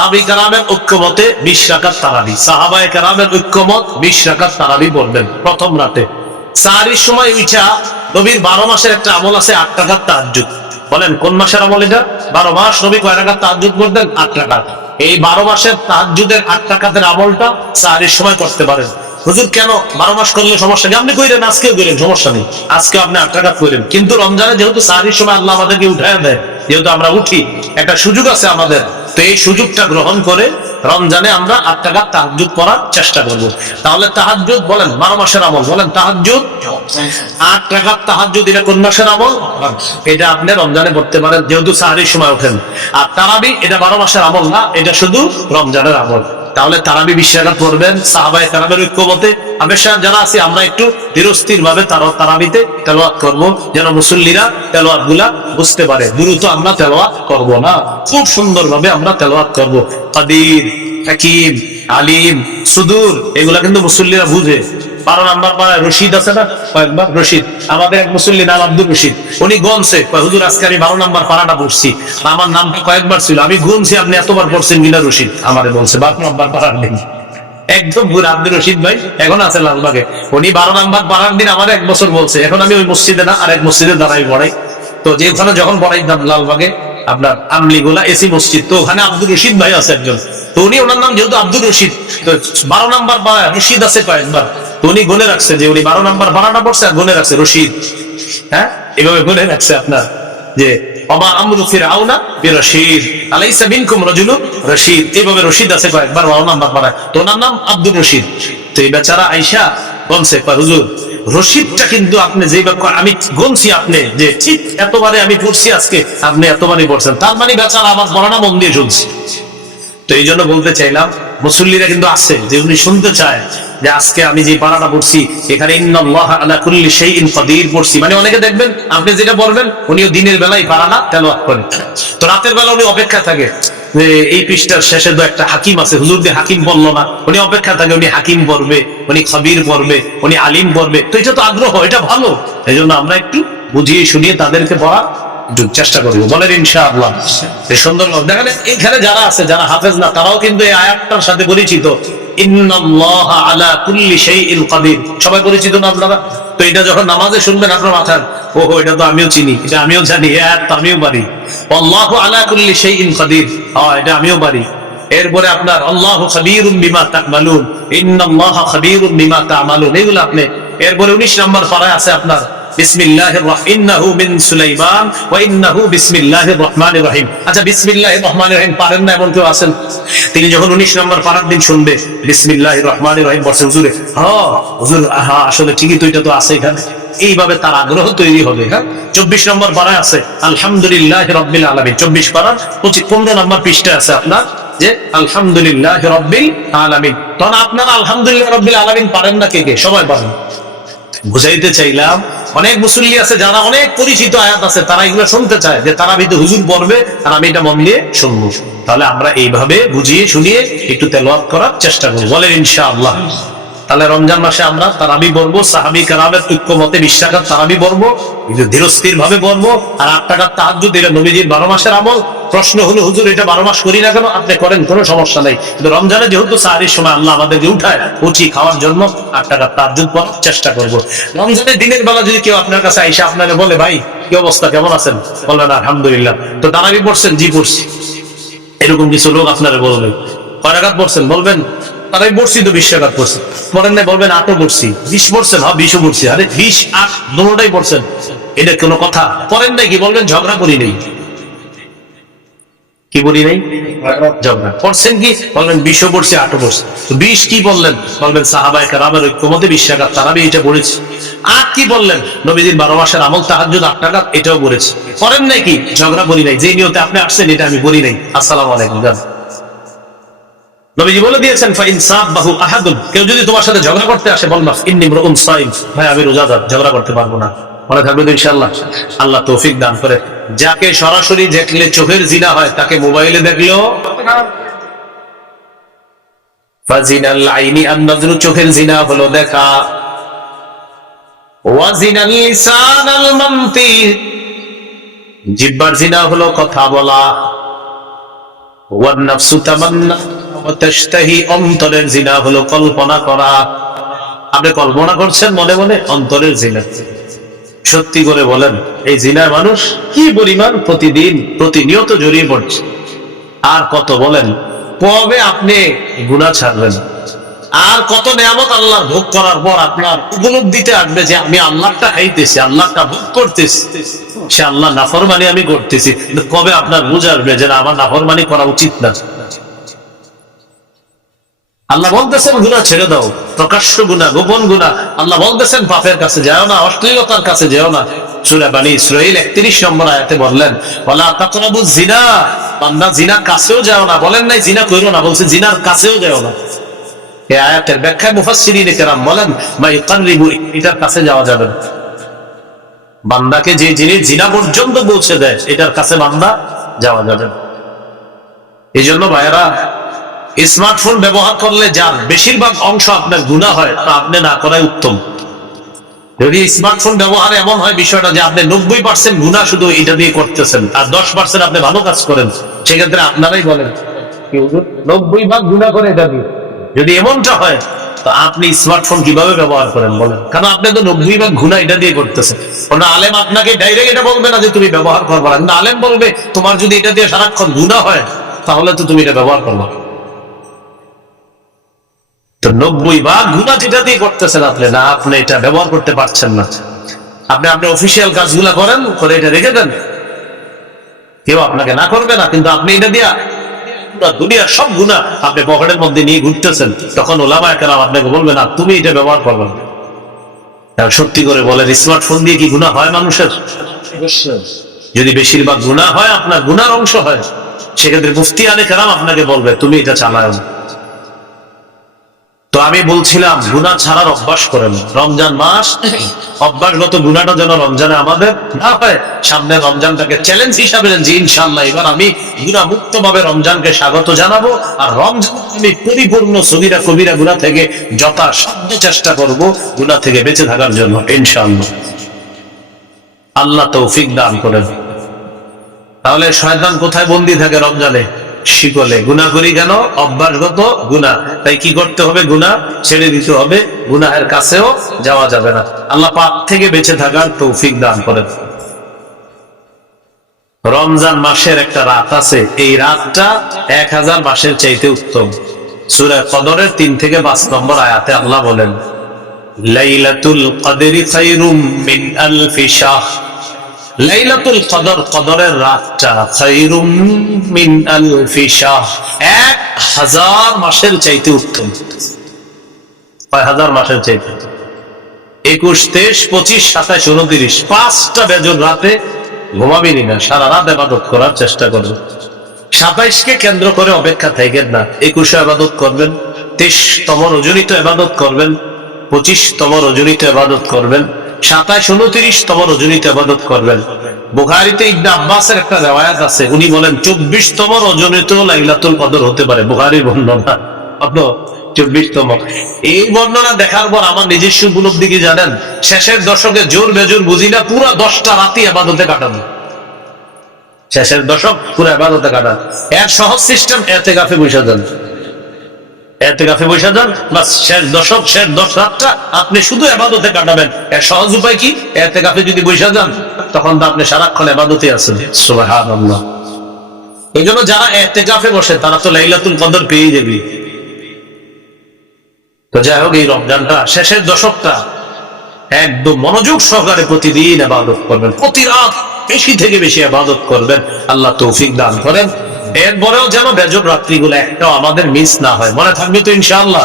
সাহাবী কেরামের ঐক্যমতে 20 রাকাত তারাবি, সাহাবায়ে কেরামের ঐক্যমত 20 রাকাত তারাবি পড়বেন প্রথম রাতে। সাহারির সময় উঠা নবীর 12 মাসের একটা আমল আছে 8 রাকাত তাহাজ্জুদ। বলেন কোন মাসের আমল এটা? 12 মাস নবী কয় রাকাত তাহাজ্জুদ করতেন? 8 রাকাত। এই 12 মাসের তাহাজ্জুদের 8 রাকাতের আমলটা সাহারির সময় করতে পারেন। হুজুর কেন 12 মাস করলে সমস্যা নেই? আপনি কইরেন, আজকেও কইরেন, সমস্যা নেই, আজকে আপনি 8 রাকাত কইরেন। কিন্তু রমজানে যেহেতু সাহারির সময় আল্লাহ আমাদেরকে উঠায় দেয়, যেহেতু আমরা উঠি, একটা সুযোগ আছে আমাদের, তো এই সুযোগটা গ্রহণ করে রমজানে আমরা 8 রাকাত তাহাজ্জুদ পড়ার চেষ্টা করব। তাহলে তাহাজ্জুদ বলেন 12 মাসের আমল, বলেন তাহাজ্জুদ 8 রাকাত তাহাজ্জুদ, এটা কোন মাসের আমল? এটা আপনি রমজানে পড়তে পারেন যেহেতু সাহারির সময় ওঠেন। আর তারাবি এটা 12 মাসের আমল না, এটা শুধু রমজানের আমল। তাহলে তারাবি 20 রাকাত পড়বেন সাহাবায়ে কেরামের ঐক্যমতে। আমরা যারা আছি আমরা একটু ধীরস্থির ভাবে তারাবিতে তেলাওয়াত করব, যেন মুসল্লিরা তেলাওয়াত গুলা বুঝতে পারে। দ্রুত আমরা তেলাওয়াত করব না, খুব সুন্দর ভাবে আমরা তেলাওয়াত করব। কাদির, হাকিম, আলিম, সুদূর, এগুলা কিন্তু মুসল্লিরা বুঝে। 12 নাম্বার পাড়ায় রশিদ আছে না, কয়েকবার রশিদ, আমাদের এক মুসল্লি নাম আব্দুর রশিদ, উনি গনছে, হুজুর আজকে আমি 12 নাম্বার পাড়াটা পড়ছি, আমার নামটা কয়েকবার ছিল, আমি গুনছি আপনি এতবার পড়ছেন কিনা রশিদ, আমারে বলছে 12 নাম্বার পাড়ার দিন। একদম পুরো আব্দুর রশিদ ভাই এখন আছে লালবাগে, উনি 12 নাম্বার পাড়ার দিন আমার 1 বছর বলছে। এখন আমি ওই মসজিদে না, আর এক মসজিদে দাঁড়াই পড়াই। তো যেখানে যখন পড়াইতাম লালবাগে আপনার আমলিগোলা এসি মসজিদ, তো ওখানে আব্দুর রশিদ ভাই আছে একজন, তো উনি ওনার নাম যেহেতু আব্দুর রশিদ, তো 12 নাম্বার পাড়ায় রশিদ আছে কয়েকবার, তো উনি গুনে রাখছে যে উনি 12 নাম্বার পাড়াটা পড়ছে, আর গুনে রাখছে রশিদ। হ্যাঁ, এভাবে গুনে রাখছে আপনার যে ওমা আমরু ফিরআউনা বিরশিদ আলাইসা মিনকুম রাজুলুন রশিদ, এইভাবে রশিদ আছে কয়েকবার 12 নাম্বার পাড়ায়, তো ওনার নাম আব্দুর রশিদ। তো এই বেচারা আয়েশা বলছে হুজুর রশিদটা কিন্তু আপনি যেভাবে আমি গুনছি, আপনি যে ঠিক এতবারে আমি পড়ছি আজকে, আপনি এতবারই পড়ছেন, তার মানে বেচারা আমার পড়াটা মন দিয়ে শুনছে। তো এই জন্য বলতে চাইলাম মুসল্লিরা কিন্তু আছে যে উনি শুনতে চায় যে আজকে আমি যে পারাটা পড়ছি এখানে ইন্নাল্লাহা আলা কুল্লি শাইইন কাদির পড়ছি, মানে অনেকে দেখবেন আপনি যেটা পড়বেন উনিও দিনের বেলায় পারাটা তেলাওয়াত করেন, তো রাতের বেলা উনি অপেক্ষা থাকে যে এই পৃষ্ঠার শেষে তো একটা হাকিম আছে, হুজুর দিয়ে হাকিম বললো না, উনি অপেক্ষা থাকে উনি হাকিম পড়বে, উনি খবির পড়বে, উনি আলিম পড়বে। তো এটা তো আগ্রহ, এটা ভালো, এই জন্য আমরা একটু বুঝিয়ে শুনিয়ে তাদেরকে পড়া চেষ্টা করবো, বলেন ইনশাআল্লাহ। সুন্দর দেখেন এখানে যারা আছে, যারা হাফেজ না, তারাও কিন্তু এই আয়াতটার সাথে পরিচিত, ইন্নাল্লাহা আলা কুল্লি শাইইন কাদির, সবাই পরিচিত না আপনারা? তো এটা যখন নামাজে শুনবেন আপনার মাথায় ওহো এটা তো আমিও চিনি, এটা আমিও জানি, তো আমিও পারি, আল্লাহু আলা কুল্লি শাইইন কাদির, এটা আমিও পারি। এরপরে আপনার আল্লাহু খাবীরুম বিমা তা'মালুন, ইন্নাল্লাহা খাবীরুম বিমা তা'মালুন, এগুলো আপনি। এরপরে 19 নম্বর পারায় আছে আপনার বিসমিল্লাহির রাহমানির ইন্নাহু মিন সুলাইমান ওয়া ইন্নাহু বিসমিল্লাহির রহমানির রহিম। আচ্ছা বিসমিল্লাহির রহমানির রহিম পারেন না এমন কেউ আছেন? তিনি যখন 19 নম্বর পারার দিন শুনবে বিসমিল্লাহির রহমানির রহিম বলছে হুজুরে হুজুর আসলে ঠিকই তো, এটা তো আছে এখানে, এইভাবে তার আগ্রহ তৈরি হবে। হ্যাঁ, 24 নম্বর পারায় আছে আলহামদুলিল্লাহি রাব্বিল আলামিন, 24 পারার 15 নম্বর পৃষ্ঠায় আছে আপনার যে আলহামদুলিল্লাহি রাব্বিল আলামিন। তখন আপনারা আলহামদুলিল্লাহ রাব্বিল আলামিন পারেন না কে কে? সবাই পারেন। বুঝাইতে চাইলাম অনেক মুসল্লি আছে যারা অনেক পরিচিত আয়াত আছে, তারা এগুলো শুনতে চায় যে তারা ভিতরে হুজুর পড়বে আর আমি এটা মন দিয়ে শুনবো। তাহলে আমরা এইভাবে বুঝিয়ে শুনিয়ে একটু তেলাওয়াত করার চেষ্টা করবো, বলেন ইনশাআল্লাহ। তাহলে রমজান মাসে আমরা তারাবি পড়বো, সাহাবী কেরামের ঐক্যমতে 20 রাকাত তারাবি পড়বো, ধীরস্থির ভাবে পড়বো। আর 8 রাকাত তাহাজ্জুদ, এটা নবীজির 12 মাসের আমল। প্রশ্ন হলো হুজুর এটা 12 মাস করি না কেন? আপনি করেন, কোনো সমস্যা নাই, কিন্তু রমজানে যেহেতু সাহারির সময় আল্লাহ আমাদেরকে উঠায় উচি খাওয়ার জন্য 8 রাকাত তাহাজ্জুদ পড়ার চেষ্টা করবো। রমজানের দিনের বেলা যদি কেউ আপনার কাছে আইসা আপনাকে বলে ভাই কি অবস্থা, কেমন আছেন, বলবেন আলহামদুলিল্লাহ, তো তারাবি পড়ছেন? জি পড়ছি। এরকম কিছু লোক আপনারা বলবেন কয় রাকাত পড়ছেন? বলবেন তারাই পড়ছি তো 20 রাকাত পড়ছি। পড়েন নাই? বলবেন 8ও পড়ছি। 20 পড়ছেন? হ্যাঁ 20ও পড়ছি। আরে 20 8 দুটোটাই পড়ছেন, এটা কোনো কথা? পড়েন নাই কি? বলবেন ঝগড়া করি নাই। কি বলি নাই? ঝগড়া পড়ছেন কি? বলবেন 20ও পড়ছি 8ও পড়ছি। তো 20 কি বললেন? বলবেন সাহাবায়ে কেরামের ঐক্যমতে 20 রাকাত তারাবি, এটা পড়েছি। 8 কি বললেন? নবীজির 12 মাসের আমল তাহাজ্জুদ 8 রাকাত, এটাও পড়েছি। পড়েন নাই কি? ঝগড়া করি নাই, যে নিয়তে আপনি আসছেন এটা আমি করি নাই। আসসালামু আলাইকুম। নবীজি বলে দিয়েছেন ফাইন সাবাহু আহাদুন, কেউ যদি তোমার সাথে ঝগড়া করতে আসে বলবা ইন্নী ইমরুন সাইম, ভাই আমি রোজাদার, ঝগড়া করতে পারবো না। মনে থাকবে তো ইনশাআল্লাহ। আল্লাহ তৌফিক দান করে। যাকে সরাসরি দেখলে চোখের জিনা হয় তাকে মোবাইলে দেখলেও ফাজিনাল আইনি আন-নাজরু, চোখের জিনা হলো দেখা, ওয়া জিনাল লিসানাল মানতিক, জিহ্বার জিনা হলো কথা বলা, ওয়ান নাফসু তামান্না ওয়া তাশতাহি, অন্তরের জিনা হলো কল্পনা করা। আপনি কল্পনা করছেন মনে মনে অন্তরের জিনা। সত্যি করে বলেন এই জিনায় মানুষ কি পরিমাণ প্রতিদিন প্রতিনিয়ত জড়িয়ে পড়ছে। আর কত বলেন কবে আপনি গুনাহ ছাড়বেন? আর কত নিয়ামত আল্লাহ ভোগ করার পর আপনার উপলব্ধিতে আসবে যে আমি আল্লাহটা খাইতেছি, আল্লাহটা ভোগ করতেছি, সে আল্লাহ নাফরমানি আমি করতেছি। কিন্তু কবে আপনার বুঝ আসবে যে আমার নাফরমানি করা উচিত না? আল্লাহ বলতেছেন গুনাহ ছেড়ে দাও, প্রকাশ্য গুনাহ, গোপন গুনাহ। আল্লাহ বলতেছেন পাপের কাছে যাও না, অশ্লীলতার কাছে যেও না। সূরা বনী ইসরাঈল 31 নম্বর আয়াতে বললেন ওয়ালা তাকরাবুজ জিনা, বান্দা জিনা কাছেও যাও না। বলেন নাই জিনা করো না, বলছে জিনার কাছেও যাও না। এই আয়াতের ব্যাখ্যায় মুফাসসিরিনে কেরাম বলেন মা ইকাররিবু, এটার কাছে যাওয়া যাবে না। বান্দাকে যে জিনিস জিনা পর্যন্ত পৌঁছে দেয় এটার কাছে বান্দা যাওয়া যাবে না। এই জন্য ভাইয়েরা, স্মার্টফোন ব্যবহার করলে যার বেশিরভাগ অংশ আপনার গুনাহ হয় তা আপনি না করাই উত্তম। যদি স্মার্টফোন ব্যবহার এমন হয় বিষয়টা যে আপনি 90% গুনাহ শুধু এটা দিয়ে করতেছেন আর 10% আপনি ভালো কাজ করেন, সেক্ষেত্রে আপনারাই বলেন 90 ভাগ গুনাহ করে এটা দিয়ে। যদি এমনটা হয় তো আপনি স্মার্টফোন কিভাবে ব্যবহার করেন বলেন? কারণ আপনি তো 90 ভাগ গুনাহ এটা দিয়ে করতেছেন। কোন আলেম আপনাকে ডাইরেক্ট এটা বলবে না যে তুমি ব্যবহার করবে না, কিন্তু আলেম বলবে তোমার যদি এটা দিয়ে সারাক্ষণ গুনাহ হয় তাহলে তো তুমি এটা ব্যবহার করবে। তো 90 ভাগ গুনাহ যেটা দিয়ে করতেছেন আপনি, না আপনি এটা ব্যবহার করতে পারছেন না। আপনি আপনার অফিসিয়াল কাজগুলা করেন, করে এটা রেখে দেন, কেউ আপনাকে না করবে না, কিন্তু আপনি এটা দিয়া পুরো দুনিয়ার সব গুনাহ আপনি পকেটের মধ্যে নিয়ে ঘুরতেছেন। তখন ওলামায়ে কেরাম আপনাকে বলবে না তুমি এটা ব্যবহার করবে না। সত্যি করে বলেন স্মার্টফোন দিয়ে কি গুনাহ হয় মানুষের? যদি বেশিরভাগ গুনাহ হয়, আপনার গুনার অংশ হয়, সেক্ষেত্রে মুফতিয়ানে কেরাম আপনাকে বলবে তুমি এটা চালাও না। তো আমি বলছিলাম গুনাহ ছাড়ার অভ্যাস করেন। রমজান মাস অভ্যাসগত গুনাহটা যেন রমজানে আমাদের না হয়। সামনে রমজানটাকে চ্যালেঞ্জ হিসাবে নেন যে ইনশাআল্লাহ এবার আমি গুনাহ মুক্ত ভাবে রমজানকে স্বাগত জানাবো, আর রমজান আমি পরিপূর্ণ সগীরা কবিরা গুনাহ থেকে যথাসাধ্য চেষ্টা করব গুনাহ থেকে বেঁচে থাকার জন্য ইনশাআল্লাহ। আল্লাহ তৌফিক দান করেন। তাহলে শয়তান কোথায় বন্দী থাকে? রমজানে শিকলে। গুনাহ করি কেন? অভ্যাসগত গুনাহ। তাই কি করতে হবে? গুনাহ ছেড়ে দিতে হবে, গুনাহের কাছেও যাওয়া যাবে না। আল্লাহ পাপ থেকে বেঁচে থাকার তৌফিক দান করেন। রমজান মাসের একটা রাত আছে, এই রাতটা 1000 মাসের চাইতে উত্তম। সূরা কদরের 3 থেকে 5 নম্বর আয়াতে আল্লাহ বলেন লাইলাতুল কদরি খায়রুম মিন আলফি শাহর। লাইলাতুল কদর, কদরের রাতটা খায়রুম মিন আলফি শাহর, 1000 মাসের চাইতে উত্তম। 1000 মাসের চাইতে 21, 23, 25, 27, 29 5টা বেজর রাতে ঘুমাবেনই না, সারা রাত ইবাদত করার চেষ্টা করবেন। 27কে কেন্দ্র করে অপেক্ষা থাকেন না, 21 ইবাদত করবেন, 23তম রজনীতে ইবাদত করবেন, 25তম রজনীতে ইবাদত করবেন, 27, 29তম রজনীতে ইবাদত করবেন। বুখারীতে ইবনে আব্বাসের একটা riwayat আছে, উনি বলেন 24তম রজনীতেও লাইলাতুল কদর হতে পারে। বুখারীর বর্ণনা, আপনি 24তম। এই বর্ণনা দেখার পর আমার নিজস্ব উপলব্ধি কি জানেন? শেষের দশকে জোর বেজোর বুঝি না, পুরো 10টা রাতই ইবাদতে কাটানো। শেষের দশক পুরো ইবাদতে কাটান। এর সহজ সিস্টেম, ইতিকাফে বসে যান। ইতিকাফে বসে যান, বাস শেষ দশক, শেষ 10 রাতটা আপনি শুধু ইবাদতে কাটাবেন। এর সহজ উপায় কি? ইতিকাফে যদি বসে যান তখন তো আপনি সারাক্ষণ ইবাদতে আছেন। সুবহানাল্লাহ। এই জন্য যারা ইতিকাফে বসে তারা তো লাইলাতুল কদর পেয়ে যাবে। তো যাই হোক, এই রমজানটা শেষের দশকটা একদম মনোযোগ সহকারে প্রতিদিন ইবাদত করবেন, প্রতি রাত বেশি থেকে বেশি ইবাদত করবেন। আল্লাহ তৌফিক দান করেন। এরপরেও যেন বেজর রাত্রিগুলো একটাও আমাদের মিস না হয়। মনে থাকবে তো ইনশাআল্লাহ?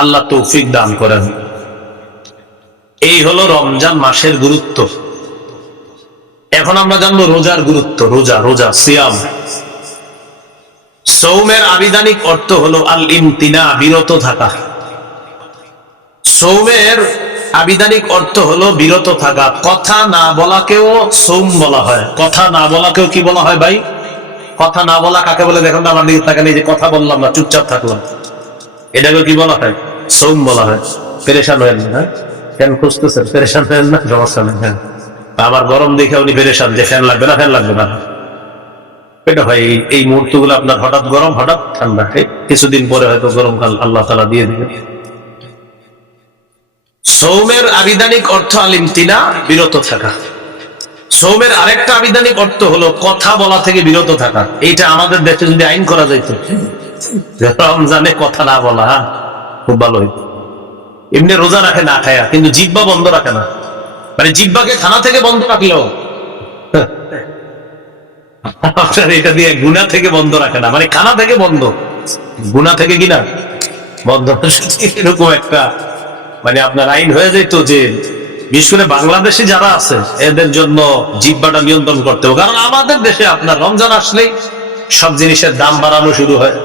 আল্লাহ তৌফিক দান করেন। এই হলো রমজান মাসের গুরুত্ব। এখন আমরা জানবো রোজার গুরুত্ব। রোজা, রোজা, সিয়াম। সৌমের আবিধানিক অর্থ হলো আল ইমতিনা, বিরত থাকা। সৌমের আবিধানিক অর্থ হলো বিরত থাকা। কথা না বলাকেও সৌম বলা হয়। কথা না বলাকেও কি বলা হয় ভাই? কথা না বলা কাকে বলে? দেখুন আমার দিকে তাকান, এই যে কথা বললাম না, চুপচাপ থাকলাম, এটাকে কি বলা হয়? সৌম বলা হয়। পেরেশান হয়েন না, হ্যাঁ? ফ্যান খুঁজতেছেন, পেরেশান হয়েন না, সমস্যা নেই। হ্যাঁ, আমার গরম দেখে উনি পেরেশান যে ফ্যান লাগবে না, ফ্যান লাগবে না। এটা হয় এই মুহূর্ত গুলো আপনার হঠাৎ গরম হঠাৎ ঠান্ডা, কিছুদিন পরে হয়তো গরমকাল আল্লাহ তাআলা দিয়ে দিবে। সৌমের আবিধানিক অর্থ আল ইমতিনা, বিরত থাকা। সৌমের আরেকটা আবিধানিক অর্থ হলো কথা বলা থেকে বিরত থাকা। এইটা আমাদের দেশে যদি আইন করা যাইত, রমজানে কথা না বলা, খুব ভালো হইত। এমনি রোজা রাখে না খায়া, কিন্তু জিহ্বা বন্ধ রাখে না, মানে জিহ্বাকে খানা থেকে বন্ধ রাখলেও আপনার এটা দিয়ে গুনাহ থেকে বন্ধ রাখে না, মানে খানা থেকে বন্ধ, গুনাহ থেকে কিনা বন্ধ। এরকম একটা মানে আপনার আইন হয়ে যেত যে বিশেষ করে বাংলাদেশে যারা আছে এদের জন্য জিহ্বাটা নিয়ন্ত্রণ করতে হবে। কারণ আমাদের দেশে আপনার রমজান আসলেই সব জিনিসের দাম বাড়ানো শুরু হয়,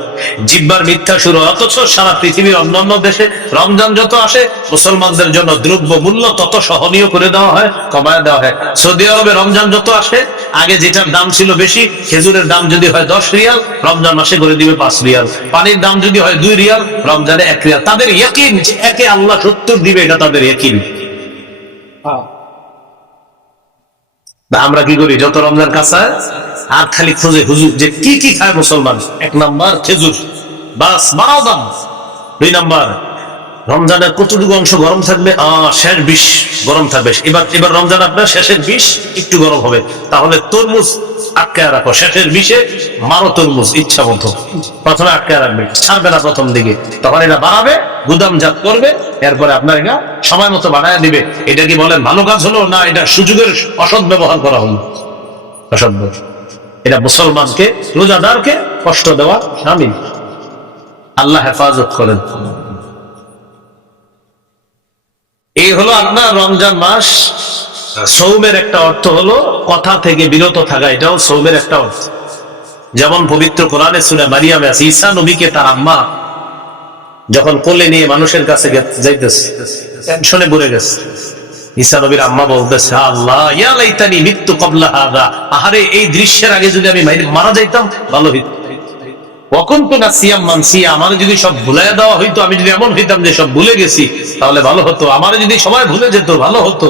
জিহ্বার মিথ্যা শুরু হয়। অথচ সারা পৃথিবীর অন্যান্য দেশে রমজান যত আসে মুসলমানদের জন্য দ্রব্য মূল্য তত সহনীয় করে দেওয়া হয়, কমায় দেওয়া হয়। সৌদি আরবে রমজান যত আসে, আগে যেটার দাম ছিল বেশি, খেজুরের দাম যদি হয় 10 রিয়াল, রমজান মাসে করে দিবে 5 রিয়াল। পানির দাম যদি হয় 2 রিয়াল, রমজানে 1 রিয়াল। তাদের ইয়াকিন যে একে আল্লাহ 70 দিবে, এটা তাদের ইয়াকিন। আমরা কি করি, যত রমজান কাছে আর খালি খুঁজে হুজুর যে কি কি খায় মুসলমান। 1 নাম্বার খেজুর, বাস বাড়াও দাম। 2 নাম্বার রমজানের কতটুকু অংশ গরম থাকবে, শেষ 20 গরম থাকবে। এবার রমজান আপনার শেষের 20 একটু গরম হবে, তাহলে তরমুজ আটকায় রাখো, শেষের 20-এ মারো তরমুজ ইচ্ছা মতো। প্রথমে আটকায় রাখবে, ছাড়বে না প্রথম দিকে, তখন এটা বাড়াবে, গুদামজাত করবে, এরপরে আপনার এটা সময় মতো বাড়ায় দিবে। এটা কি বলেন ভালো কাজ হলো না এটা সুযোগের অসৎ ব্যবহার করা হলো? অসৎ। এটা মুসলমানকে, রোজাদারকে কষ্ট দেওয়া শামিল। আল্লাহ হেফাজত করেন। এই হলো আপনার রমজান মাস। সৌমের একটা অর্থ হলো কথা থেকে বিরত থাকা, এটাও সৌমের একটা অর্থ। যেমন পবিত্র কোরআনে সূরা মারিয়ামে আছে, ঈসা নবীকে তার আম্মা যখন কোলে নিয়ে মানুষের কাছে যাইতেছে, টেনশনে পড়ে গেছে। ঈসা নবীর আম্মা বলতেছে, আল্লাহ ইয়া লাইতানি মিততু ক্বাবলা হাযা, আহারে এই দৃশ্যের আগে যদি আমি মারা যাইতাম ভালো হইতো। ওয়াকুনতু নাসিয়াম মানসিয়া, আমার যদি সব ভুলাইয়া দেওয়া হইতো, আমি যদি এমন হইতাম যে সব ভুলে গেছি, তাহলে ভালো হতো। আমার যদি সবাই ভুলে যেত ভালো হতো।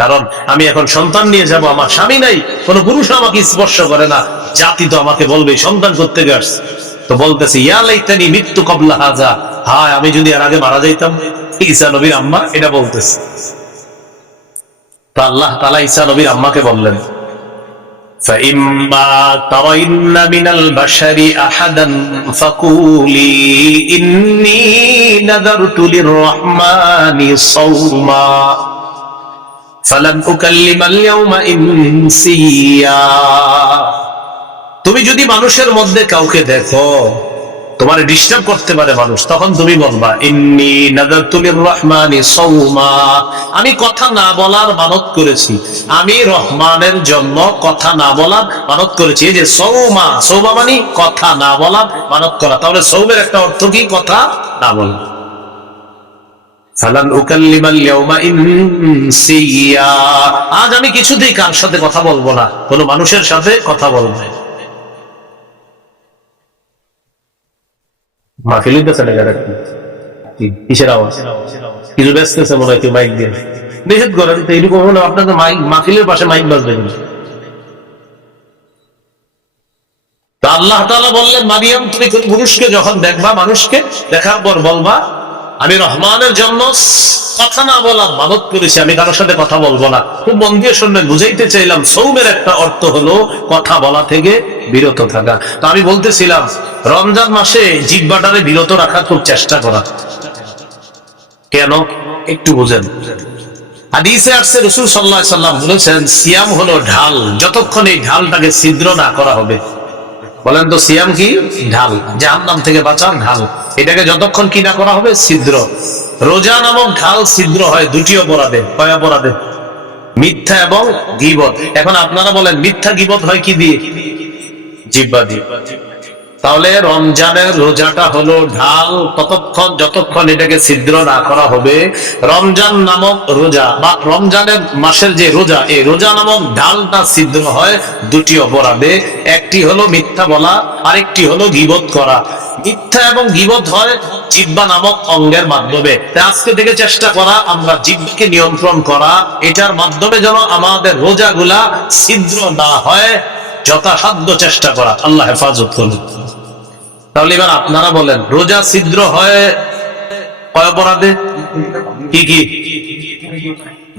কারণ আমি এখন সন্তান নিয়ে যাব, আমার স্বামী নাই, কোন পুরুষ আমাকে স্পর্শ করে না, জাতি তো আমাকে বলবে সন্তান করতে গেছে। তো বলতেছে ইয়া লাইতানি মিততু ক্বাবলা হাযা, হায় আমি যদি এর আগে মারা যাইতাম। ঈসা নবীর আম্মা এটা বলতেছে। তো আল্লাহ তাআলা ঈসা নবীর আম্মাকে বললেন, فَإِمَّا تَرَيِنَّ مِنَ الْبَشَرِ أَحَدًا فَقُولِي إِنِّي نَذَرْتُ لِلرَّحْمَنِ صَوْمًا فَلَنْ أُكَلِّمَ الْيَوْمَ إِنسِيًّا। তুমি যদি মানুষের মধ্যে কাউকে দেখো তোমার ডিস্টার্ব করতে পারে মানুষ, তখন তুমি বলবা ইন্নী নাযারতু লিররহমানি সাওমা, আমি কথা না বলার মানত করেছি, আমি রহমানের জন্য কথা না বলার মানত করেছি। এই যে সাওমা, সাওমা মানে কথা না বলার মানত করা। তাহলে সাওমের একটা অর্থ কি? কথা না বলা। ফালান উকাল্লিমাল ইয়াওমা ইনসিয়া, আজ আমি কিছুতেই কার সাথে কথা বলবো না, কোনো মানুষের সাথে কথা বলবো না। মাহফিলই চলে গেল, কিসের আওয়াজ? কিছু ব্যস্ত মনে হয়, কেউ মাইক দিয়ে নিষেধ করেন। তো এরকম হলো আপনাদের মাইক, মাহফিলের পাশে মাইক বাজবে। আল্লাহ তাআলা বললেন, মারিয়াম তুমি পুরুষকে যখন দেখবা, মানুষকে দেখার পর বলবা আমি রহমানের জন্য কথা না বলার মানত করেছি, আমি কারোর সাথে কথা বলবো না। খুব মন দিয়ে শুনবেন, বুঝাইতে চাইলাম সৌমের একটা অর্থ হলো কথা বলা থেকে বিরত থাকা। তো আমি বলতেছিলাম রমজান মাসে জিহ্বাটারে বিরত রাখার খুব চেষ্টা করা। কেন একটু বুঝেন। হাদিসে আসছে রাসূল সাল্লাল্লাহু আলাইহি ওয়াসাল্লাম বলেছেন, সিয়াম হলো ঢাল, যতক্ষণ এই ঢালটাকে ছিদ্র না করা হবে। বলেন তো সিয়াম কি? ঢাল, জাহান্নাম থেকে বাঁচার ঢাল। এটাকে যতক্ষণ কি না করা হবে, ছিদ্র। রোজা নামক ঢাল ছিদ্র হয় 2টি অপরাধে। কয় অপরাধে? মিথ্যা এবং গীবত। এখন আপনারা বলেন মিথ্যা গীবত হয় কি দিয়ে? জিহ্বা দিয়ে। তাহলে রমজানের রোজাটা হলো ঢাল, ততক্ষণ যতক্ষণ এটাকে ছিদ্র না করা হবে। রমজান নামক রোজা বা রমজানের মাসের যে রোজা, এই রোজা নামক ঢালটা ছিদ্র হয় 2টি অপরাধে। একটি হলো মিথ্যা বলা, আরেকটি হলো গীবত করা। মিথ্যা এবং গীবত হয় জিহ্বা নামক অঙ্গের মাধ্যমে। আজকে থেকে চেষ্টা করা আমরা জিহ্বাকে নিয়ন্ত্রণ করা, এটার মাধ্যমে যেন আমাদের রোজাগুলা ছিদ্র না হয়। যথাসাধ্য চেষ্টা করা, আল্লাহ হেফাজত করুন। তাহলে এবার আপনারা বলেন, রোজা ছিদ্র হয় কয় অপরাধে? কি কি?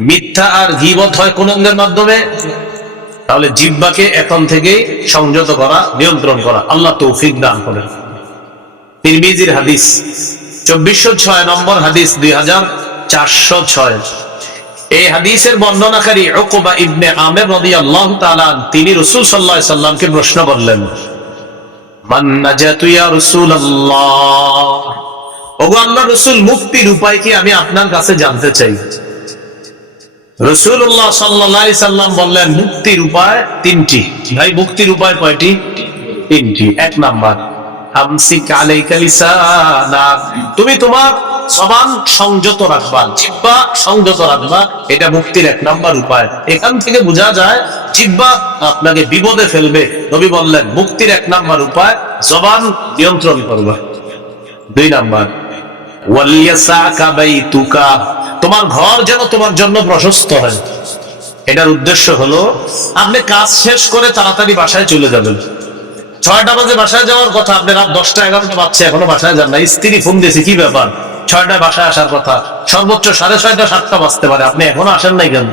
মিথ্যা আর গীবত হয় কোন অঙ্গের মাধ্যমে? তাহলে জিহ্বাকে এখন থেকেই সংযত করা, নিয়ন্ত্রণ করা, আল্লাহ তৌফিক দান করেন। তিরমিজির হাদিস 2406 নম্বর হাদিস, 2406। এই হাদিসের বর্ণনাকারী উকবা ইবনে আমির রাদিয়াল্লাহু তাআলা তিনি রাসূল সাল্লাল্লাহু আলাইহি সাল্লামকে প্রশ্ন করলেন, মান নাজাতু ইয়া রাসূলুল্লাহ, ওগো আল্লাহর রাসূল, মুক্তির উপায় কি আমি আপনার কাছে জানতে চাই। রাসূলুল্লাহ সাল্লাল্লাহু আলাইহি সাল্লাম বললেন, মুক্তির উপায় তিনটি। ভাই, মুক্তির উপায় কয়টি? তিনটি। এক নাম্বার, আমসিক আলাইকা লিসানাক, তুমি তোমার জবান সংযত রাখবা, জিহ্বা সংযত রাখবা, এটা মুক্তির এক নাম্বার উপায়। এখান থেকে বোঝা যায় জিহ্বা আপনাকে বিপদে ফেলবে। নবী বললেন মুক্তির এক নাম্বার উপায় জবান নিয়ন্ত্রণ করবা। দুই নাম্বার, ওয়ালিয়াসাকা বাইতুকা, তোমার ঘর যেন তোমার জন্য প্রশস্ত হয়। এটার উদ্দেশ্য হলো আপনি কাজ শেষ করে তাড়াতাড়ি বাসায় চলে যাবেন। 6টা বাজে বাসায় যাওয়ার কথা, আপনি রাত 10টা 11টা বাজছে এখনো বাসায় যান না। স্ত্রী ফোন দিয়েছে, কি ব্যাপার, 6টায় বাসায় আসার কথা, সর্বোচ্চ 6:30 7টা বাজতে পারে, আপনি এখনো আসেন নাই কেন?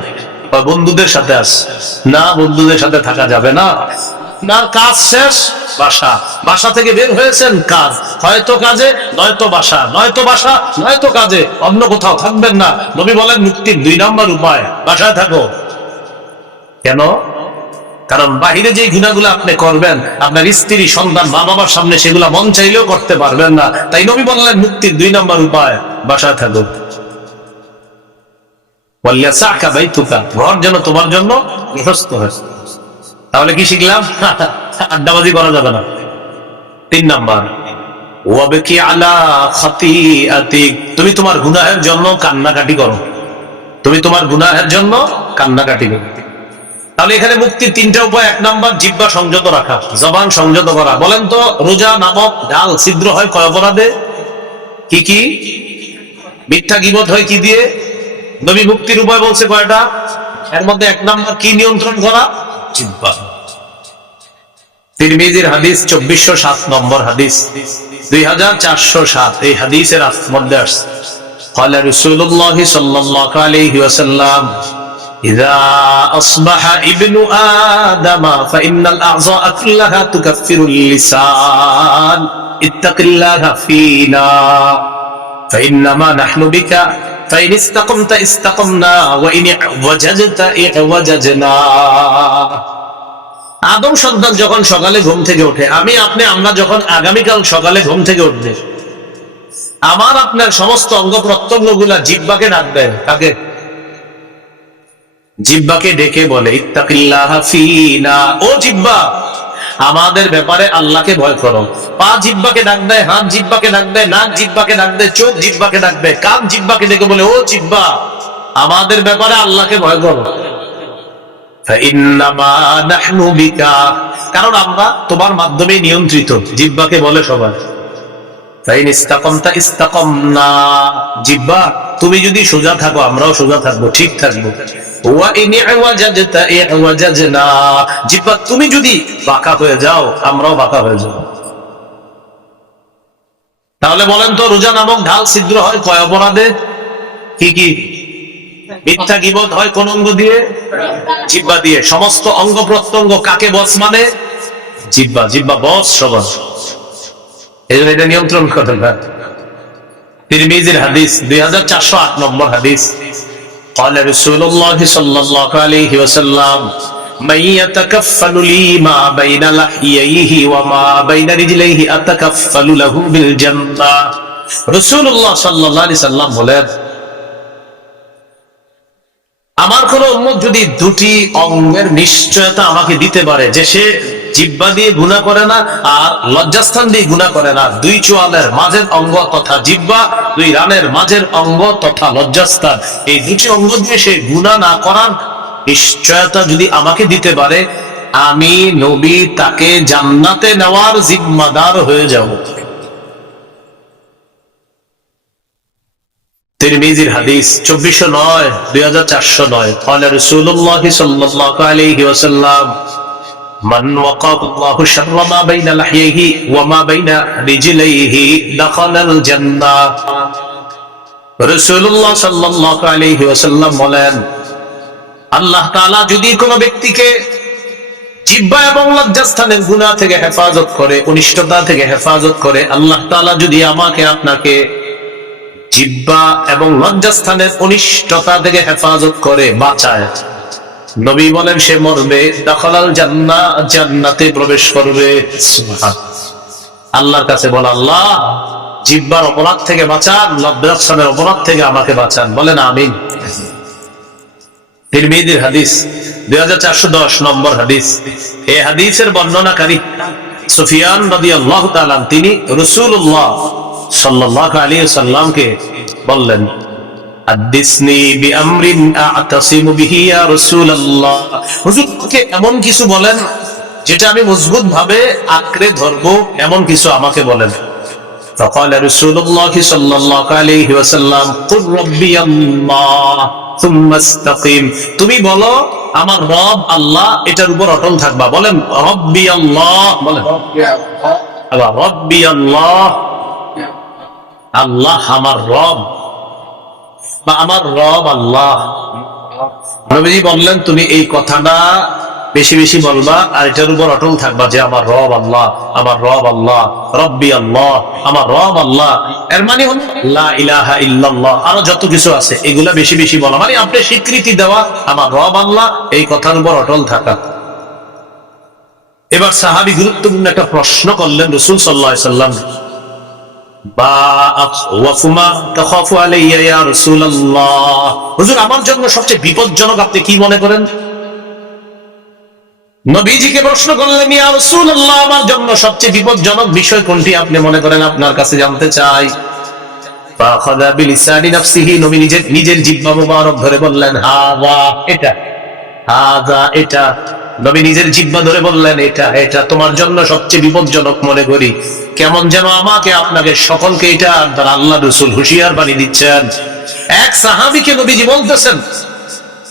বন্ধুদের সাথে আস না, বন্ধুদের সাথে থাকা যাবে না, না কাজ শেষ বাসা, বাসা থেকে বের হয়েছেন কাজ, হয়তো কাজে নয়তো বাসা, নয়তো বাসা নয়তো কাজে, অন্য কোথাও থাকবেন না। নবী বলেন মুক্তির 2 নম্বর উপায় বাসায় থাকো। কেন? কারণ বাহিরে যে গুনাহগুলো আপনি করবেন, আপনার স্ত্রী সন্তান মা বাবার সামনে সেগুলা মন চাইলেও করতে পারবেন না। তাই নবী বললেন মুক্তির 2 নম্বর উপায় বাসায় থাকো। ওয়ালিয়াসাকা বাইতুকা, ঘর যেন তোমার জন্য প্রশস্ত হয়। তাহলে কি শিখলাম? আড্ডাবাজি করা যাবে না। 3 নাম্বার, ওয়াবকি আলা খাতিআতিক, তুমি তোমার গুনাহের জন্য কান্নাকাটি করো, তুমি তোমার গুনাহের জন্য কান্নাকাটি করো। তাহলে এখানে মুক্তির 3টা উপায়। 1 নাম্বার, জিহ্বা সংযত রাখা, জবান সংযত করা। বলেন তো, রোজা নামক ঢাল ছিদ্র হয় কয় অপরাধে? কি কি? মিথ্যা গীবত হয় কি দিয়ে? নবী মুক্তির উপায় বলছে কয়টা? এর মধ্যে 1 নাম্বার কি নিয়ন্ত্রণ করা? জিহ্বা। তিরমিজির হাদিস 2407 নম্বর হাদিস, 2407। এই হাদিসের মধ্যে আসছে, قال رسول الله صلى الله عليه وسلم إذا أصبح ابن آدم فإن الأعضاء كلها تكفر اللسان اتق الله فينا فإنما نحن بك فإن استقمت استقمنا وإن اعوججت اعوججنا। আদম সন্তান যখন সকালে ঘুম থেকে ওঠে, আমি আপনি আমরা যখন আগামীকাল সকালে ঘুম থেকে উঠবে, আমার আপনার সমস্ত অঙ্গ প্রত্যঙ্গ গুলা জিহ্বাকে ডাকবে। কাকে? জিহ্বাকে ডেকে বলে ইত্তাকিল্লাহ ফিনা, ও জিহ্বা আমাদের ব্যাপারে আল্লাহকে ভয় করো। পা জিহ্বাকে ডাক দেয়, হাত জিহ্বাকে ডাক দেয়, নাক জিহ্বাকে ডাক দেয়, চোখ জিহ্বাকে ডাক দেয়, কান জিহ্বাকে ডেকে বলে ও জিহ্বা আমাদের ব্যাপারে আল্লাহকে ভয় করো। কারণ আমরা তোমার মাধ্যমে নিয়ন্ত্রিত, জিহ্বাকে বলে সবাই। জিহ্বা তুমি যদি সোজা থাকো আমরাও সোজা থাকবো, ঠিক থাকবো। জিহ্বা তুমি যদি বাঁকা হয়ে যাও আমরাও বাঁকা হয়ে যাও। তাহলে বলেন তো, রোজা নামক ঢাল ছিদ্র হয় কয় অপরাধে? কি কি? মিথ্যা গীবত হয় কোন অঙ্গ দিয়ে? জিহ্বা দিয়ে। সমস্ত অঙ্গ প্রত্যঙ্গ কাকে বস মানে? জিহ্বা। জিহ্বা বস সবার, এই জন্য এটা নিয়ন্ত্রণ করতে হবে। তিরমিজির হাদিস 2408 নম্বর হাদিস, قال رسول الله صلى الله عليه وسلم من يتكفل لي ما بين لحييه وما بين رجليه اتكفل له بالجنة। রাসূলুল্লাহ সাল্লাল্লাহু আলাইহি সাল্লাম বলেন, আমার কোন উম্মত যদি 2টি অঙ্গের নিশ্চয়তা আমাকে দিতে পারে যে সে জিহ্বা দিয়ে গুনাহ করে না আর লজ্জাস্থান দিয়ে গুনাহ করে না, 2 চোয়ালের মাঝের অঙ্গ তথা জিহ্বা, 2 রানের মাঝের অঙ্গ তথা লজ্জাস্থান, এই 2টি অঙ্গ দিয়ে সে গুনাহ না করার নিশ্চয়তা যদি আমাকে দিতে পারে, আমি নবী তাকে জান্নাতে নেওয়ার জিম্মাদার হয়ে যাব। তিরমিজির হাদিস 2409 2409 قال رسول الله صلى الله عليه وسلم মান ওয়াকাল্লাহু শাররা মা বাইনা লাহইহি ওয়া মা বাইনা রিজলাইহি দাখালাল জান্নাহ। রাসূলুল্লাহ সাল্লাল্লাহু আলাইহি ওয়াসাল্লাম বলেন, আল্লাহ তাআলা যদি কোনো ব্যক্তিকে জিহ্বা এবং লজ্জাস্থানের গুনাহ থেকে হেফাজত করে, অনিষ্টতা থেকে হেফাজত করে, আল্লাহ তাআলা যদি আমাকে আপনাকে জিহ্বা এবং লজ্জাস্থানের অনিষ্টতা থেকে হেফাজত করে, বাঁচায়, নবী বলেন সে মরবে, দাখালাল জান্নাহ, জান্নাতে প্রবেশ করবে। সুবহানাল্লাহ। আল্লাহর কাছে বল, আল্লাহ জিহ্বার অপরাধ থেকে বাঁচান, লজ্জাস্থানের অপরাধ থেকে আমাকে বাঁচান। বলেন আমিন। তিরমিজির হাদিস, 2410 নম্বর হাদিস। এই হাদিসের বর্ণনাকারী সুফিয়ান রাদিয়াল্লাহু তাআলা, তিনি রাসূলুল্লাহ সাল্লাল্লাহু আলাইহি ওয়াসাল্লামকে বললেন, হাদিসনি বিআমরিন আ'তাসিমু বিহি ইয়া রাসূলুল্লাহ, হুজুরকে এমন কিছু বলেন যেটা আমি মজবুত ভাবে আঁকড়ে ধরবো, এমন কিছু আমাকে বলেন। فقال رسول الله صلى الله عليه وسلم قل ربي الله ثم استقيم, তুমি বলো আমার রব আল্লাহ, এটার উপর অটল থাকবা। বলেন রব্বি আল্লাহ, বলেন রব্বি আল্লাহ, আল্লাহ আমার রব, বা আমার রব আল্লাহ। নবীজি বললেন তুমি এই কথাটা বেশি বেশি বলবা আর এটার উপর অটল থাকবা যে আমার রব আল্লাহ, আমার রব আল্লাহ, রব্বি আল্লাহ, আমার রব আল্লাহ। এর মানে হলো লা ইলাহা ইল্লাল্লাহ, আরো যত কিছু আছে এগুলা বেশি বেশি বলা, মানে আপনি স্বীকৃতি দেওয়া আমার রব আল্লাহ, এই কথার উপর অটল থাকা। এবার সাহাবী গুরুত্বপূর্ণ একটা প্রশ্ন করলেন রাসূল সাল্লাল্লাহু আলাইহি ওয়াসাল্লাম, হুজুর আমার জন্য সবচেয়ে বিপজ্জনক আপনি কি মনে করেন? নবীজিকে প্রশ্ন করলেন, ইয়া রাসূলুল্লাহ আমার জন্য সবচেয়ে বিপজ্জনক বিষয় কোনটি আপনি মনে করেন, আপনার কাছে জানতে চাই। ফাখাযা বিলিসানি নাফসিহি, নবী নিজের জিহ্বা মুবারক ধরে বললেন হাযা, এটা, হাযা এটা। নবী নিজের জিহ্বা ধরে বললেন এটা, এটা তোমার জন্য সবচেয়ে বিপজ্জনক মনে করি। কেমন যেন আমাকে আপনাকে সকলকে এটা দ্বারা আল্লাহ রাসূল হুঁশিয়ার বানিয়ে দিচ্ছেন। এক সাহাবীকে নবীজি বলতেছেন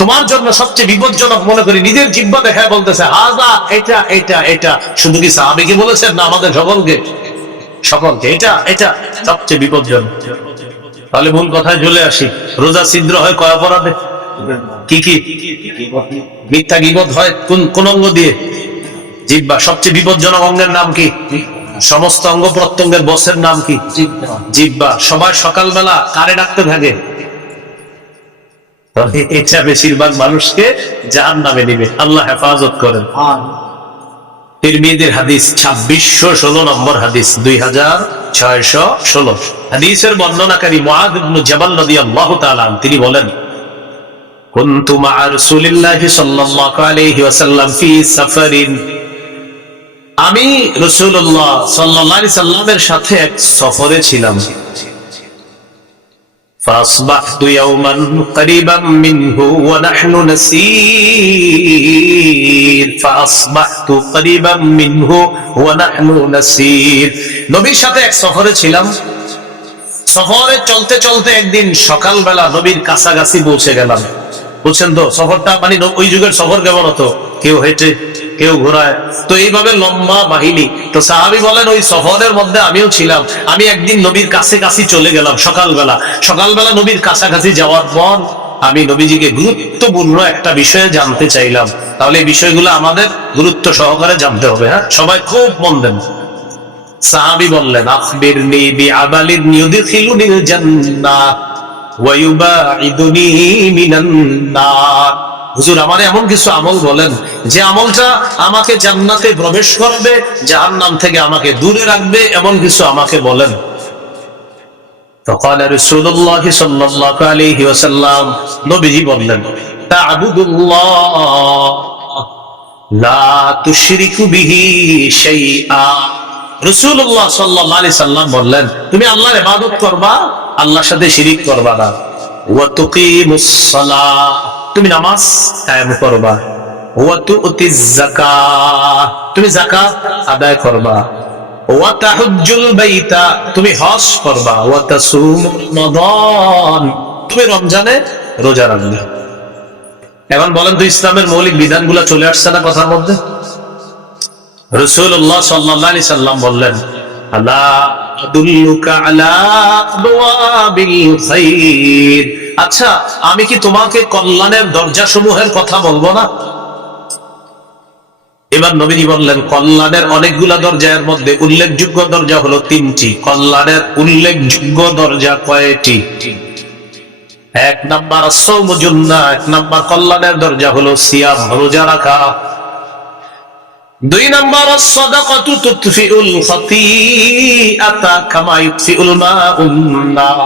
তোমার জন্য সবচেয়ে বিপজ্জনক মনে করি, নিজের জিহ্বা দেখায় বলতেছে হাযা, এটা এটা এটা। শুধু কি সাহাবীকে বলেছেন না আমাদের সকলকে? সকলকে এটা এটা সবচেয়ে বিপজ্জনক। তাহলে মূল কথায় চলে আসি, রোজা ছিদ্র হয় কয় অপরাধে? কি কি? মিথ্যা গীবত হয় কোন অঙ্গ দিয়ে? জিহ্বা। সবচেয়ে বিপজ্জনক অঙ্গের নাম কি? সমস্ত অঙ্গ প্রত্যঙ্গের বসের নাম কি? জিহ্বা। সবাই সকালবেলা কারে ডাকতে থাকে? এটা বেশিরভাগ মানুষকে জাহান্নামে নিবে, আল্লাহ হেফাজত করেন। তিরমিজির হাদিস 2616 নম্বর হাদিস, 2616 হাদিসের বর্ণনাকারী মুআয ইবনে জাবাল রাদিয়াল্লাহু তাআলা তিনি বলেন, কুনতু মা রাসূলিল্লাহি সাল্লাল্লাহু আলাইহি ওয়াসাল্লাম ফি সাফারিন, আমি রাসূলুল্লাহ সাল্লাল্লাহু আলাইহি সাল্লামের সাথে এক সফরে ছিলাম। فأصبحت يوما قريبا منه ونحن نسير فأصبحت قريبا منه ونحن نسير, নবীর সাথে এক সফরে ছিলাম। সফরে চলতে চলতে একদিন সকালবেলা নবীর কাছাকাছি পৌঁছে গেলাম। বুঝছেন তো সফরটা, মানে ওই যুগের সফর কেমন হতো, কেউ হেঁটে কেউ ঘোড়ায়, তো এইভাবে লম্বা বাহিনী। তো সাহাবী বলেন ওই সফরের মধ্যে আমিও ছিলাম। আমি একদিন নবীর কাছাকাছি চলে গেলাম সকালবেলা। সকালবেলা নবীর কাছাকাছি যাওয়ার পর আমি নবীজিকে গুরুত্বপূর্ণ একটা বিষয়ে জানতে চাইলাম। তাহলে এই বিষয়গুলো আমাদের গুরুত্ব সহকারে জানতে হবে। হ্যাঁ, সবাই খুব মন দেন। সাহাবী বললেন, আখবিরনি বিআমালিন ইউদখিলুনিল জান্নাহ ওয়া ইউবাঈদুনি মিনান নার, হুজুর আমার এমন কিছু আমল বলেন যে আমলটা আমাকে জান্নাতে প্রবেশ করবে, জাহান্নাম থেকে আমাকে দূরে রাখবে, এমন কিছু আমাকে বলেন। فقال رسول الله صلى الله عليه وسلم, নবীজি বললেন, তা'বুদুল্লাহ লা তুশরিকু বিহি শাইআ। রাসূলুল্লাহ সাল্লাল্লাহু আলাইহি সাল্লাম বললেন তুমি আল্লাহর ইবাদত করবা, আল্লাহর সাথে শিরিক করবা না। ওয়া তুকিমুস সালাহ, তুমি নামাজ কায়েম করবা। ওয়া তুতিজ যাকাত, তুমি যাকাত আদায় করবা। ওয়া তাহুজ্জুল বাইতা, তুমি হজ করবা। ওয়া তাসুম রমাদান, তুমি রমজানে রোজা রাখবে। এখন বলেন তো ইসলামের মৌলিক বিধানগুলো চলে আসছে না কথার মধ্যে? রাসূলুল্লাহ সাল্লাল্লাহু আলাইহি সাল্লাম বললেন, আলা আদুল্লুকা আলা আবওয়াবিল খাইর, আচ্ছা আমি কি তোমাকে কল্যাণের দরজা সমূহের কথা বলবো না? এবার নবীজি বললেন, কল্যাণের অনেকগুলা দরজার মধ্যে উল্লেখযোগ্য দরজা হলো তিনটি। কল্যাণের উল্লেখযোগ্য দরজা কয়টি? এক নাম্বার সাওমু জুন্নাহ, এক নাম্বার কল্যাণের দরজা হলো সিয়াম, রোজা রাখা। দুই নাম্বার সাদাকাতু তুতফিউল খাতিআতা কামা ইউতফিউল মাউন নার।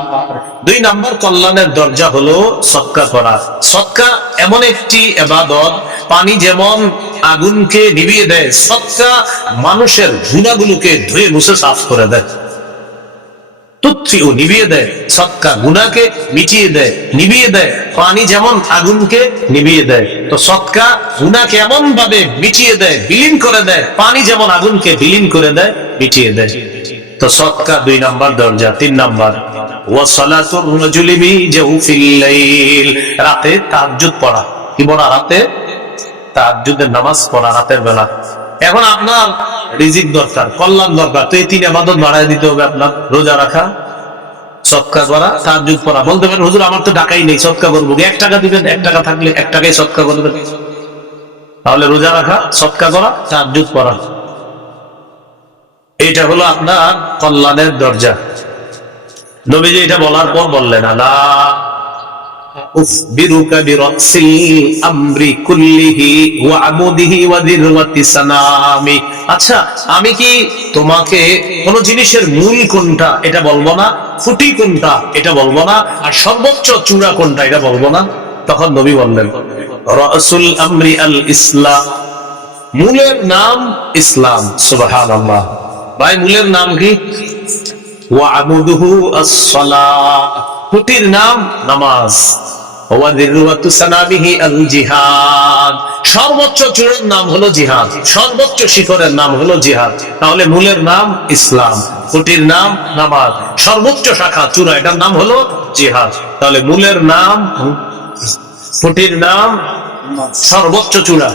দুই নাম্বার কল্যাণের দরজা হলো সদকা করা। সদকা এমন একটি ইবাদত, পানি যেমন আগুনকে নিভিয়ে দেয়, সদকা মানুষের গুনাহগুলোকে ধুয়ে মুছে সাফ করে দেয়। তুতফিউ নিভিয়ে দেয়, সদকা গুনাহকে মিটিয়ে দেয়, নিভিয়ে দেয়। পানি যেমন আগুনকে নিভিয়ে দেয়, তো সদকা গুনাহকে এমন ভাবে মিটিয়ে দেয়, বিলীন করে দেয়, পানি যেমন আগুনকে বিলীন করে দেয়, মিটিয়ে দেয়। তো সদকা দুই নাম্বার দরজা। তিন নাম্বার ওয়া সালাতুর রাজুলি বি জাওফিল লাইল, রাতে তাহাজ্জুদ পড়া। কি পড়া? রাতে তাহাজ্জুদের নামাজ পড়া রাতের বেলা। এখন আপনার রিজিক দরকার, কল্যাণ দরকার, তো এই তিন ইবাদত বাড়ায় দিতে হবে আপনার। রোজা রাখা, সদকা করা, তাহাজ্জুদ পড়া। বলতে পারেন, হুজুর আমার তো টাকাই নেই, সদকা করবো। 1 টাকা দিবেন, 1 টাকা থাকলে 1 টাকায় সদকা করবেন। তাহলে রোজা রাখা, সদকা করা, তাহাজ্জুদ পড়া, এটা হলো আপনার কল্যাণের দরজা। নবীজি এটা বলার পর বললেন, আলা উখবিরুকা বিরাসিল আমরি কুল্লিহি ওয়া আমুদিহি ওয়া দিরওয়াতি সানামি, আচ্ছা আমি কি তোমাকে কোন জিনিসের মূল কোনটা এটা বলবো না, ফুটি কোনটা এটা বলবো না, আর সর্বোচ্চ চূড়া কোনটা এটা বলবো না? তখন নবী বললেন, রাসুল আমরি আল ইসলাম, মূলের নাম ইসলাম। সুবহানাল্লাহ। ভাই মূলের নাম কি? ওয়া আমুদুহু আস-সালাহ, ফুটির নাম নামাজ। ওয়া দিরওয়াতু সানামিহি আল জিহাদ, সর্বোচ্চ চূড়ার নাম হলো জিহাদ, সর্বোচ্চ শিখরের নাম হলো জিহাদ। তাহলে মূলের নাম ইসলাম, ফুটির নাম নামাজ, সর্বোচ্চ শাখা চূড়া এটার নাম হলো জিহাদ। তাহলে মূলের নাম, ফুটির নাম, সর্বোচ্চ চূড়া।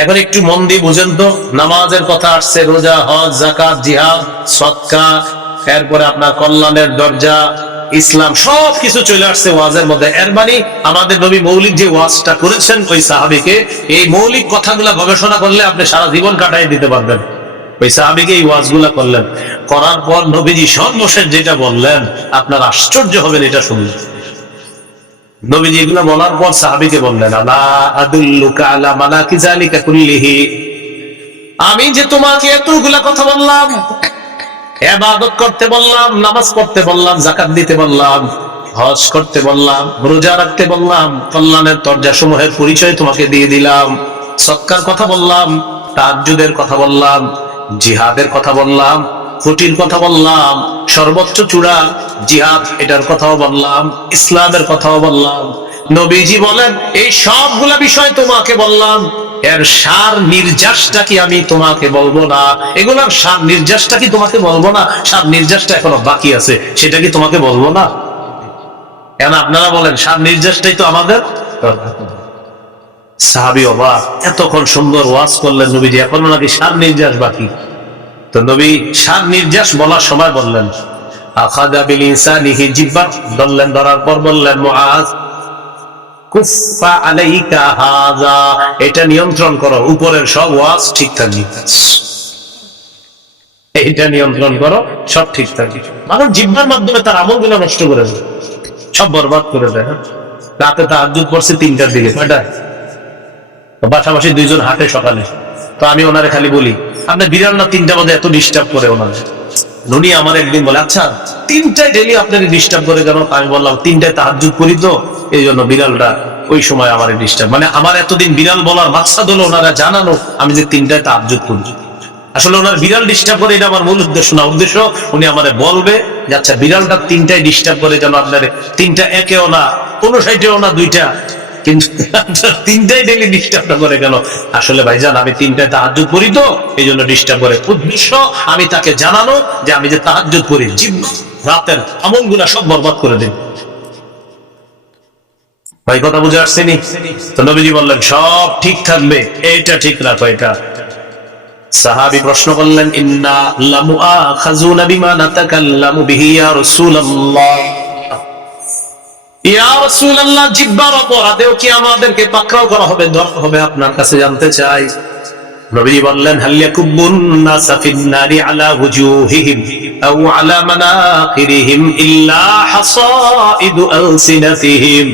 এখন একটু মন দিয়ে বুঝেন তো, নামাজের কথা আসছে, রোজা, হজ, যাকাত, জিহাদ, সদকা, এরপরে আপনার কল্যাণের দরজা, ইসলাম, সবকিছু চলে আসছে ওয়াজের মধ্যে। এর মানে আমাদের নবী মৌলিক যে ওয়াজটা করেছেন ওই সাহাবীকে, এই মৌলিক কথাগুলা গবেষণা করলে আপনি সারা জীবন কাটাই দিতে পারবেন। ওই সাহাবীকে এই ওয়াজগুলা করলেন, করার পর নবীজি সর্বশেষ যেটা বললেন, আপনার আশ্চর্য হবেন এটা শুনলে। নবীজি এগুলো বলার পর সাহাবীকে বললেন, আলা আদুল্লুকা আলা মালাকি যালিকা কুল্লিহি, আমি যে তোমাকে এতগুলা কথা বললাম, ইবাদত করতে বললাম, নামাজ পড়তে বললাম, যাকাত দিতে বললাম, হজ করতে বললাম, রোজা রাখতে বললাম, কল্যাণের দরজা সমূহের পরিচয় তোমাকে দিয়ে দিলাম, সদকার কথা বললাম, তাহাজ্জুদের কথা বললাম, জিহাদের কথা বললাম, ফুটির কথা বললাম, সর্বোচ্চ চূড়া জিহাদ এটার কথাও বললাম, ইসলামের কথাও বললাম। নবীজি বলেন, এই সবগুলা বিষয় তোমাকে বললাম, এর সার নির্যাসটা কি আমি তোমাকে বলবো না? এগুলার সার নির্যাসটা কি তোমাকে বলবো না? সার নির্যাসটা এখনো বাকি আছে, সেটা কি তোমাকে বলবো না? কেন আপনারা বলেন, সার নির্যাসটাই তো আমাদের দরকার। সাহাবী অবাক, এতক্ষণ সুন্দর ওয়াজ করলেন নবীজি, এখনো নাকি সার নির্যাস বাকি? তো নবী সার নির্যাস বলার সময় বললেন, আখাযা বিলিসানিহি জিহ্বা, ধরলেন, ধরার পর বললেন, মুআজ কুফা আলাইকা হাযা, এটা নিয়ন্ত্রণ করো, উপরের সব ওয়াজ ঠিক থাকবে, এটা নিয়ন্ত্রণ করো, সব ঠিক থাকবে। মানুষ জিহ্বার মাধ্যমে তার আমলগুলো নষ্ট করে দেয়, সব বরবাদ করে দেয়। রাতে তাহাজ্জুদ পড়ছে 3টার দিকে, কয়টা? পাশাপাশি 2 জন হাঁটে সকালে, তো আমি ওনারে খালি বলি, আপনার বিড়াল না 3টা বাজে এত ডিস্টার্ব করে ওনার? উনি আমার একদিন বলে, আচ্ছা 3টায় ডেলি আপনাকে ডিস্টার্ব করে কেন? আমি বললাম, 3টায় তাহাজ্জুদ করি তো, এই জন্য বিড়ালটা ওই সময় আমার ডিস্টার্ব। মানে আমার এতদিন বিড়াল বলার মাকসাদ হলো ওনারা জানানো আমি যে 3টায় তাহাজ্জুদ করি। আসলে ওনার বিড়াল ডিস্টার্ব করে এটা আমার মূল উদ্দেশ্য না। উদ্দেশ্য উনি আমাদের বলবে যে আচ্ছা বিড়ালটা 3টায় ডিস্টার্ব করে যেন আপনার 3টা একেও না, 59ও না, 2টা, কিন্তু 3টায় ডেলি ডিস্টার্ব করে কেন? আসলে ভাইজান আমি 3টায় তাহাজ্জুদ করি তো এই জন্য ডিস্টার্ব করে। উদ্দেশ্য আমি তাকে জানানো যে আমি যে তাহাজ্জুদ করি, রাতের আমলগুলা সব বরবাদ করে দিন। ভাই কথা বুঝে আসছেনি? তো নবীজি বললেন, সব ঠিক থাকবে, এইটা ঠিক রাখো, এটা সাহাবী প্রশ্ন করলেন, ইন্না লামুআখাযুনা বিমা নাতাকাল্লামু বিহি ইয়া রাসূলুল্লাহ, ইয়া রাসূলুল্লাহ, জিহ্বার অপরাধেও কি আমাদেরকে পাকড়াও করা হবে, ধরা হবে? আপনার কাছে জানতে চাই। নবী বললেন, হাল ইয়াকুবুন নাসা ফিন-নারি আলা ওয়ুজুহিহিম আও আলা মানাখিরিহিম ইল্লা হাসাইদু আলসিনাতিহিম।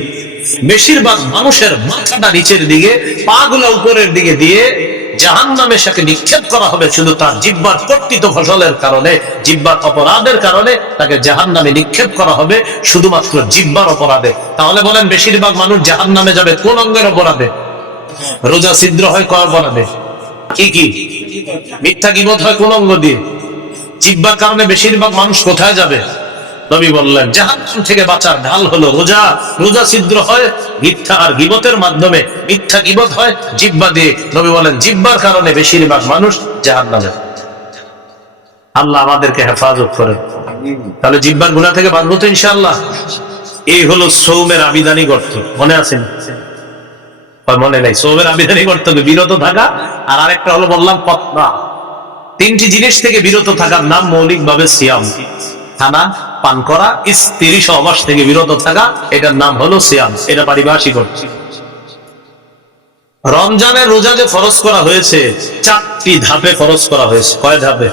বেশিরভাগ মানুষের মাথাটা নিচের দিকে, পাগুলো উপরের দিকে দিয়ে জাহান্নামে তাকে নিক্ষেপ করা হবে শুধু তার জিহ্বার কর্তৃত ফসলের কারণে, জিহ্বার অপরাধের কারণে তাকে জাহান্নামে নিক্ষেপ করা হবে, শুধুমাত্র জিহ্বার অপরাধে। তাহলে বলেন, বেশিরভাগ মানুষ জাহান্নামে যাবে কোন অঙ্গের অপরাধে? রোজা ছিদ্র হয় কয় অপরাধে? কি কি? মিথ্যা গীবত হয় কোন অঙ্গ দিয়ে? জিহ্বার কারণে বেশিরভাগ মানুষ কোথায় যাবে? নবী বললেন, জাহান্নাম থেকে বাঁচার ঢাল হলো রোজা। রোজা ছিদ্র হয় মিথ্যা আর গীবতের মাধ্যমে, মিথ্যা গীবত হয় জিহ্বা দিয়ে। নবী বলেন, জিহ্বার কারণে বেশিরভাগ মানুষ জাহান্নামে। আল্লাহ আমাদেরকে হেফাজত করে। তাহলে জিহ্বার গুনাহ থেকে বাঁচবো তো ইনশাআল্লাহ। এই হলো সওমের আবিধানিক গর্ত। মনে আছে? মনে নাই? সওমের আবিধানিক গর্ত বিরত থাকা, আর আরেকটা হলো বললাম পত্না। তিনটি জিনিস থেকে বিরত থাকার নাম মৌলিক ভাবে সিয়াম। খানা পান করা, স্ত্রী সহবাস থেকে বিরত থাকা, এটার নাম হলো সিয়াম। এটা পারিভাষিক অর্থ। রমজানের রোজা যে ফরজ করা হয়েছে, 4টি ধাপে ফরজ করা হয়েছে। কয় ধাপে?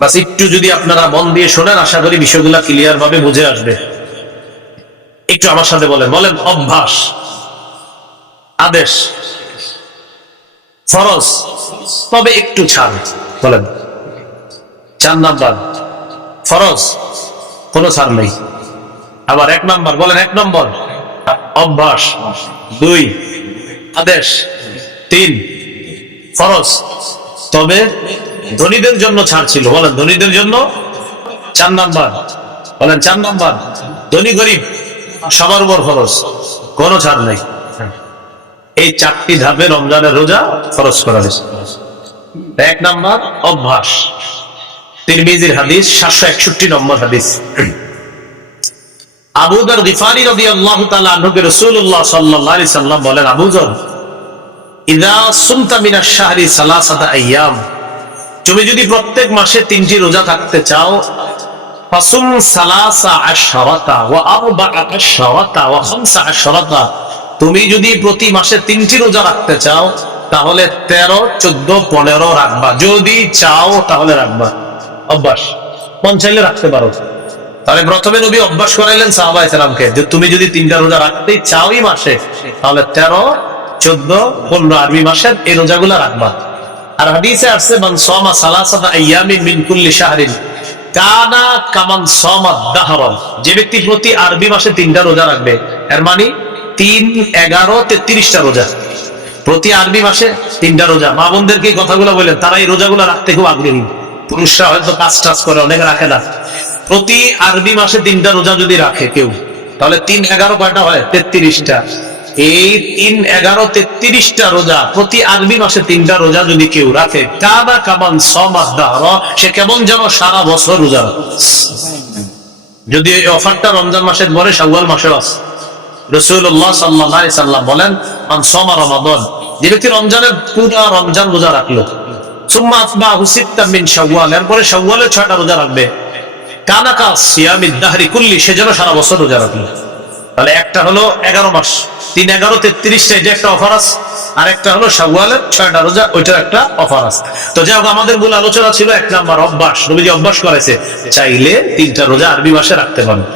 বাস একটু যদি আপনারা মন দিয়ে শোনেন, আশা করি বিষয়গুলো ক্লিয়ার ভাবে বুঝে আসবে। একটু আমার সাথে বলেন। বলেন, অভ্যাস, আদেশ, ফরজ, তবে একটু ছাড়। বলেন। 4 নাম্বার ফরজ, কোনো ছাড় নেই। আবার 1 নাম্বার, বলেন 1 নম্বর অভ্যাস, 2 আদেশ, 3 ফরজ, তবে ধনীদের জন্য ছাড় ছিল। বলেন, ধনীদের জন্য। 4 নাম্বার, বলেন 4 নাম্বার, ধনী গরিব সবার উপর ফরজ, কোনো ছাড় নেই। এই 4টি ধাপে রমজানের রোজা ফরজ করা হয়েছে। 1 নাম্বার অভ্যাস, তিরমিজির হাদিস, 761 নম্বর হাদিস। আবু যর গিফারি রাদিয়াল্লাহু তাআলা আনহুকে রাসূলুল্লাহ সাল্লাল্লাহু আলাইহি সাল্লাম বলেন, আবু যর, ইযা সুমতা মিনাশ শাহরি সালাসাতা আইয়াম, তুমি যদি প্রত্যেক মাসে 3টি রোজা থাকতে চাও, ফাসুম সালাসা আশরাতা ওয়া আরবাআ আশরাতা ওয়া খামসা আশরাতা, তুমি যদি প্রতি মাসে 3টি রোজা রাখতে চাও, তাহলে 13, 14, 15 রাখবা। যদি চাও তাহলে রাখবা। অভ্যাস, মন চাইলে রাখতে পারো। তাহলে প্রথমে নবী অভ্যাস করাইলেন সাহাবায়ে কেরামকে যে তুমি যদি 3টা রোজা রাখতেই চাওই মাসে, তাহলে 13, 14, 15 আরবি মাসের এই রোজাগুলো রাখবা। আর হাদিসে আসছে, মান সামা সালাসাতা আইয়ামিন মিন কুল্লি শাহরিন কানা কামান সামা দাহরান, যে ব্যক্তি প্রতি আরবি মাসে 3টা রোজা রাখবে, এর মানে 3, 11, 33টা রোজা। প্রতি আরবি মাসে 3টা রোজা। মা বোনদেরকে এই কথাগুলো বললেন, তারা এই রোজাগুলো রাখতে খুব আগ্রহী। পুরুষরা হয়তো কাজ টাজ করে, অনেক রাখে না। প্রতি আরবি মাসে 3টা রোজা যদি রাখে কেউ, তাহলে 3, 11 কয়টা হয়? 33টা। এই 3, 11, 33টা রোজা, প্রতি আরবি মাসে 3টা রোজা যদি কেউ রাখে, কানা কামান সামাদ দাহরা, সে কেমন যেন সারা বছর রোজা রাখে। যদি এই অফারটা রমজান মাসের পরে শাওয়াল মাসে আছে। রাসূলুল্লাহ সাল্লাল্লাহু আলাইহি সাল্লাম বলেন, মান সামা রমাদান, যে ব্যক্তি রমজানের পুরো রমজান রোজা রাখলো, সুম্মা আতবাহু সিত্তাম মিন শাওয়াল, এরপরে শাওয়ালের 6টা রোজা রাখবে, কানা কা সিয়ামিদ দাহরি কুল্লি, সে যেন সারা বছর রোজা রাখলো। তাহলে একটা হলো 11 মাস, 3, 11, 33টা, এটা একটা অফার আছে। আর একটা হলো শাওয়ালের 6টা রোজা, ওইটার একটা অফার আছে। তো যাই হোক, আমাদের মূল আলোচনা ছিল 1 নাম্বার অভ্যাস। নবীজি অভ্যাস করেছে, চাইলে 3টা রোজা আরবি মাসে রাখতে পারেন।